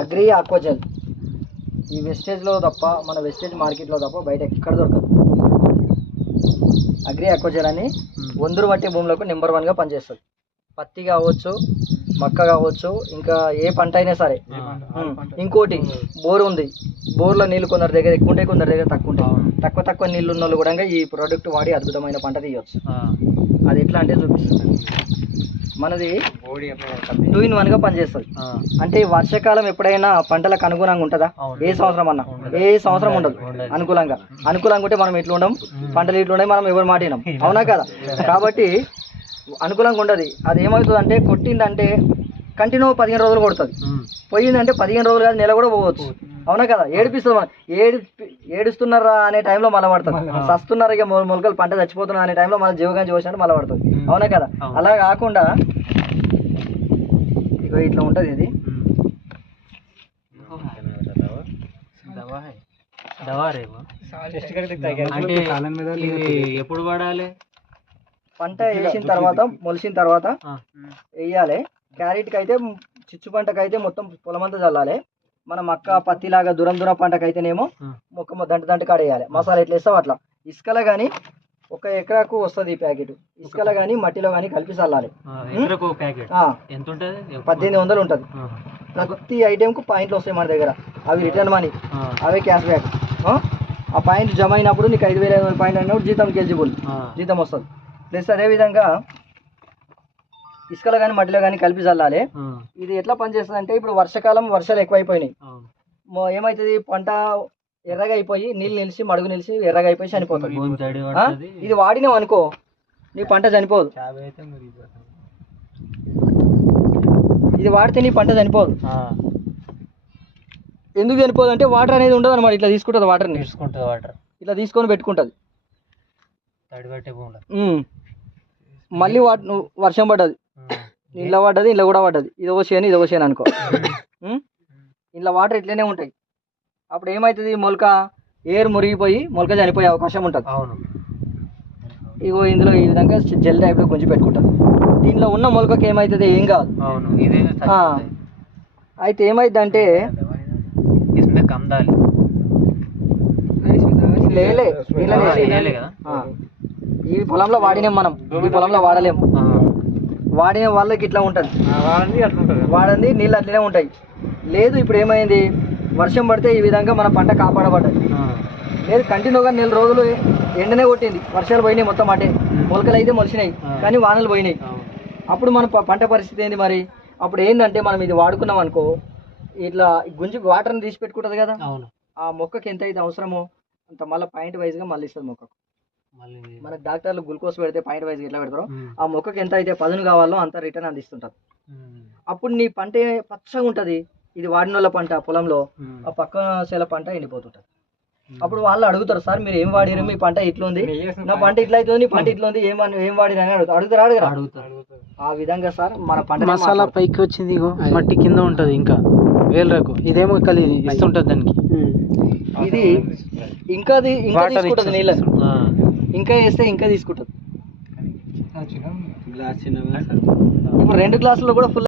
Agri Aquagel ఈ వెస్టేజ్లో తప్ప మన వెస్టేజ్ మార్కెట్లో తప్ప బయట ఎక్కడ దొరకదు. అగ్రి ఆక్వాజెల్ అని వందరు బట్టి భూములకు నెంబర్ వన్గా పనిచేస్తుంది. పత్తి కావచ్చు మక్క కావచ్చు ఇంకా ఏ పంట అయినా సరే. ఇంకోటి బోర్ ఉంది. బోర్లో నీళ్ళు కొందరి దగ్గర ఎక్కువ ఉంటాయి కొందరి దగ్గర తక్కువ ఉంటాయి తక్కువ తక్కువ నీళ్ళు ఉన్న వాళ్ళు కూడా ఈ ప్రోడక్ట్ వాడి అద్భుతమైన పంట తీయవచ్చు అది ఎట్లా అంటే చూపిస్తుంది మనది టూ ఇన్ వన్గా పనిచేస్తుంది. అంటే వర్షాకాలం ఎప్పుడైనా పంటలకు అనుగుణంగా ఉంటుందా? ఏ సంవత్సరం అన్నా. ఏ సంవత్సరం ఉండదు. అనుకూలంగా. అనుకూలంగా ఉంటే మనం ఇట్లా ఉండం పంటలు ఇట్లా ఉండే మనం ఎవరు మాట వినం అవునా కదా? కాబట్టి అనుకూలంగా ఉండదు. అది ఏమవుతుంది అంటే కొట్టిందంటే కంటిన్యూ పదిహేను రోజులు కొడుతుంది. పోయిందంటే పదిహేను రోజులు కాదు నెల కూడా పోవచ్చు. అవునా కదా? ఏడిపిస్తుంది మనం ఏడి ఏడుస్తున్నారా అనే టైంలో మళ్ళీ పడుతుంది సస్తున్నారు ఇక మొలకలు పంట చచ్చిపోతున్నారు అనే టైంలో మన జీవగాంచి పోసినట్టు మళ్ళీ పడుతుంది అవునా కదా? అలా కాకుండా ఇగో ఇట్లా ఉంటుంది ఇది. అంటే ఎప్పుడు వాడాలి పంట వేసిన తర్వాత మొలిసిన తర్వాత వేయాలి. క్యారెట్కి అయితే చిచ్చు పంటకి అయితే మొత్తం పొలం అంతా చల్లాలి. మన మక్క పత్తి లాగా దూరం దూరం పంటకి అయితేనేమో మొక్క దంట దంట కాడేయాలి మసాలా ఎట్లా వేస్తావు అట్లా. ఇసుకలో కానీ ఒక ఎకరాకు వస్తుంది ఈ ప్యాకెట్. ఇసుకలో కానీ మట్టిలో కానీ కలిపి చల్లాలి. ఎకరకు ప్యాకెట్. ఆ, ఎంత ఉంటుంది పద్దెనిమిది వందలు ఉంటుంది. ప్రతి ఐటెంకు పాయింట్లు వస్తాయి మన దగ్గర. అవి రిటర్న్ మనీ. అవే క్యాష్ బ్యాక్. ఆ? ఆ పాయింట్ జమ అయినప్పుడు నీకు ఐదు వేల ఐదు వందల పాయింట్ అయినప్పుడు జీతం ఎలిజిబుల్ జీతం వస్తుంది. ప్లస్ అదేవిధంగా ఇసుకలో కానీ మట్టిలో కానీ కలిపి చల్లాలి. ఇది ఎట్లా పనిచేస్తుంది అంటే ఇప్పుడు వర్షాకాలం వర్షాలు ఎక్కువైపోయినాయి. ఏమవుతుంది పంట ఎర్రగా అయిపోయి నీళ్ళు నిలిచి మడుగు నిలిచి ఎర్రగా అయిపోయి చనిపోతుంది ఇది వాడినాం అనుకో నీ పంట చనిపోదు. ఇది వాడితే నీ పంట చనిపోదు. ఎందుకు చనిపోదు అంటే వాటర్ అనేది ఉండదు అనమాట ఇట్లా తీసుకుంటుంది వాటర్ని. తీసుకుంటుంది వాటర్. ఇట్లా తీసుకొని పెట్టుకుంటుంది. మళ్ళీ వాటి వర్షం పడ్డది. ఇంట్లో పడ్డది ఇంట్లో కూడా పడ్డది. ఇది ఒక చేయను ఇది ఒక చేయను అనుకో. ఇంట్లో వాటర్ ఇట్లనే ఉంటాయి. అప్పుడు ఏమవుతుంది మొలక ఏర్ మురిగిపోయి మొలక చనిపోయే అవకాశం ఉంటుంది. ఇగో ఇందులో ఈ విధంగా జెల్ టైప్లో గుంజి పెట్టుకుంటారు దీనిలో ఉన్న మొలకకి ఏమవుతుంది ఏం కాదు. అయితే ఏమైంది అంటే లేలే ఈ పొలంలో వాడినాం మనం. ఈ పొలంలో వాడలేం. ఆ. వాడిన వాళ్ళకి ఇట్లా ఉంటుంది. వాడంది నీళ్ళు అట్లనే ఉంటాయి. లేదు ఇప్పుడు ఏమైంది? వర్షం పడితే ఈ విధంగా మన పంట కాపాడబడ్డది. లేదు కంటిన్యూగా నెల రోజులు ఎండనే కొట్టింది. వర్షాలు పోయినాయి మొత్తం అటే. మొలకలు అయితే మొలిచినాయి కానీ వానలు పోయినాయి. అప్పుడు మన పంట పరిస్థితి ఏంది మరి? అప్పుడు ఏంటంటే మనం ఇది వాడుకున్నాం అనుకో ఇట్లా గుంజి వాటర్ని తీసి పెట్టుకుంటుంది కదా? ఆ మొక్కకి ఎంత అయితే అవసరమో అంత మళ్ళీ పాయింట్ వైజ్గా మళ్ళీ ఇస్తుంది మొక్కకు. మన డాక్టర్లు గ్లూకోజ్ పెడితే పాయింట్ వైజ్గా ఎట్లా పెడతారో. ఆ మొక్కకి ఎంత అయితే పదును కావాలో అంత రిటర్న్ అందిస్తుంటారు. అప్పుడు నీ పంట పచ్చగా ఉంటుంది ఇది వాడినోళ్ళ పంట పొలంలో. ఆ పక్కన చేల పంట ఎండిపోతుంటది. అప్పుడు వాళ్ళు అడుగుతారు సార్ మీరు ఏం వాడిరు మీ పంట ఇట్లుంది. నా పంట ఇట్లా అవుతుంది నీ పంట ఇట్లుంది ఏం అని- ఏం వాడిరు అని అడుగుతారు. అడుగుతారు అడుగుతారు అడుగుతారు. ఆ విధంగా సార్ మన పంట మసాలా పైకి వచ్చింది మట్టి కింద ఉంటది ఇంకా. వేలరకు. ఇదేమో కలిది ఇస్తుంటది దానికి. ఇది ఇంకా తీసుకుంటుంది నీళ్ళ. ఇంకా వేస్తే ఇంకా తీసుకుంటుంది. ఇప్పుడు రెండు గ్లాసుల్లో కూడా ఫుల్